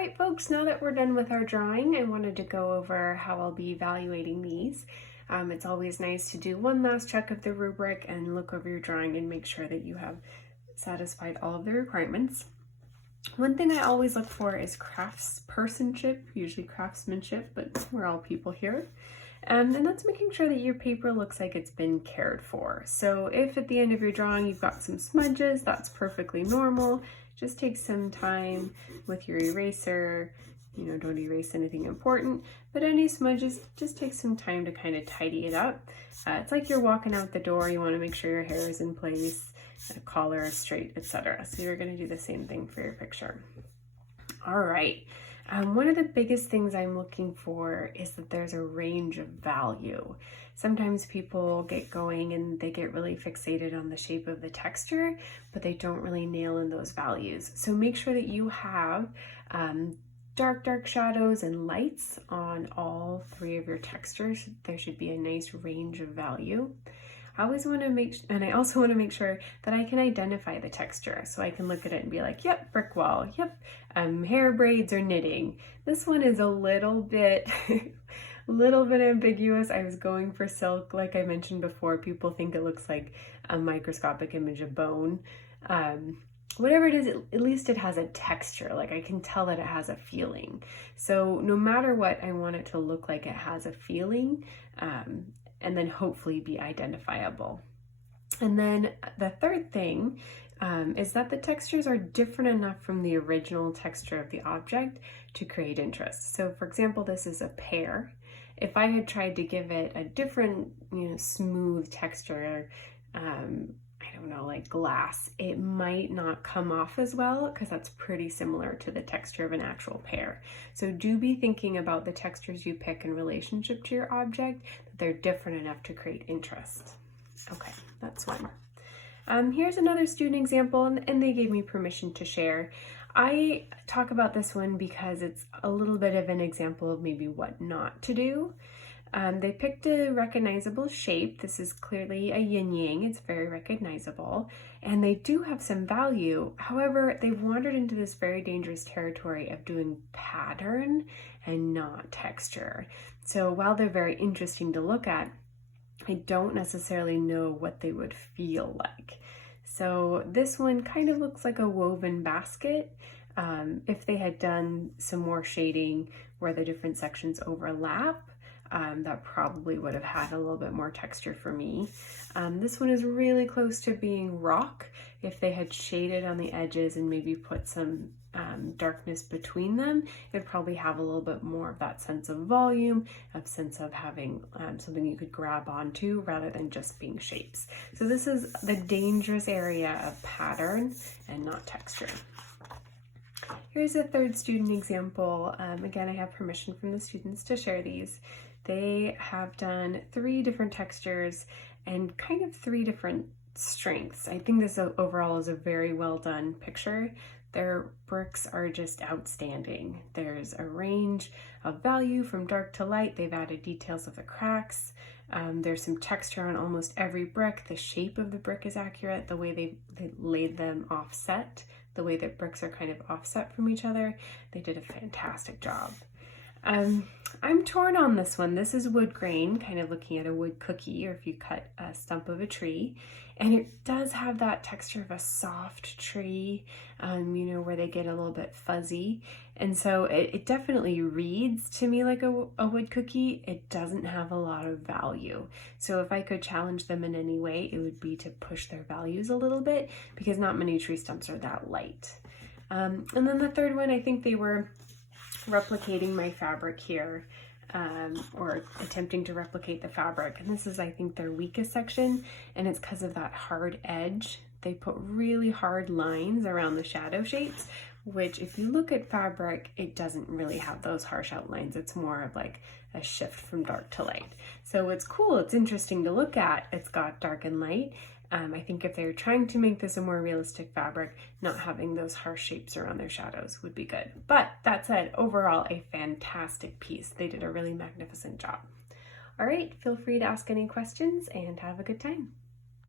right, folks, now that we're done with our drawing, I wanted to go over how I'll be evaluating these. It's always nice to do one last check of the rubric and look over your drawing and make sure that you have satisfied all of the requirements. One thing I always look for is craftspersonship, usually craftsmanship, but we're all people here. And that's making sure that your paper looks like it's been cared for. So if at the end of your drawing you've got some smudges, that's perfectly normal. Just take some time with your eraser. Don't erase anything important, but any smudges, just take some time to kind of tidy it up. It's like you're walking out the door. You want to make sure your hair is in place, collar is straight, etc. So you're going to do the same thing for your picture. All right. One of the biggest things I'm looking for is that there's a range of value. Sometimes people get going and they get really fixated on the shape of the texture, but they don't really nail in those values. So make sure that you have dark shadows and lights on all three of your textures. There should be a nice range of value. I also want to make sure that I can identify the texture, so I can look at it and be like, yep, brick wall, yep, hair braids or knitting. This one is a little bit ambiguous. I was going for silk. Like I mentioned before, people think it looks like a microscopic image of bone. Whatever it is, at least it has a texture. Like I can tell that it has a feeling. So no matter what, I want it to look like it has a feeling. And then hopefully be identifiable. And then the third thing is that the textures are different enough from the original texture of the object to create interest. So for example, this is a pear. If I had tried to give it a different, smooth texture, I don't know, like glass, it might not come off as well because that's pretty similar to the texture of an actual pear. So do be thinking about the textures you pick in relationship to your object, that they're different enough to create interest. Okay, that's one. Here's another student example, and they gave me permission to share. I talk about this one because it's a little bit of an example of maybe what not to do. They picked a recognizable shape. This is clearly a yin-yang. It's very recognizable. And they do have some value. However, they've wandered into this very dangerous territory of doing pattern and not texture. So while they're very interesting to look at, I don't necessarily know what they would feel like. So this one kind of looks like a woven basket. If they had done some more shading where the different sections overlap, that probably would have had a little bit more texture for me. This one is really close to being rock. If they had shaded on the edges and maybe put some darkness between them, it'd probably have a little bit more of that sense of volume, a sense of having something you could grab onto rather than just being shapes. So this is the dangerous area of pattern and not texture. Here's a third student example. Again, I have permission from the students to share these. They have done 3 different textures and kind of 3 different strengths. I think this overall is a very well done picture. Their bricks are just outstanding. There's a range of value from dark to light. They've added details of the cracks. There's some texture on almost every brick. The shape of the brick is accurate. The way they laid them offset, the way that bricks are kind of offset from each other, they did a fantastic job. I'm torn on this one. This is wood grain, kind of looking at a wood cookie, or if you cut a stump of a tree, and it does have that texture of a soft tree, where they get a little bit fuzzy. And so it definitely reads to me like a wood cookie. It doesn't have a lot of value. So if I could challenge them in any way, it would be to push their values a little bit, because not many tree stumps are that light. And then the third one, I think they were replicating my fabric here, or attempting to replicate the fabric. And this is, I think, their weakest section, and it's because of that hard edge. They put really hard lines around the shadow shapes, which if you look at fabric, it doesn't really have those harsh outlines. It's more of like a shift from dark to light. So it's cool, it's interesting to look at. It's got dark and light. I think if they're trying to make this a more realistic fabric, not having those harsh shapes around their shadows would be good. But that said, overall, a fantastic piece. They did a really magnificent job. All right, feel free to ask any questions and have a good time.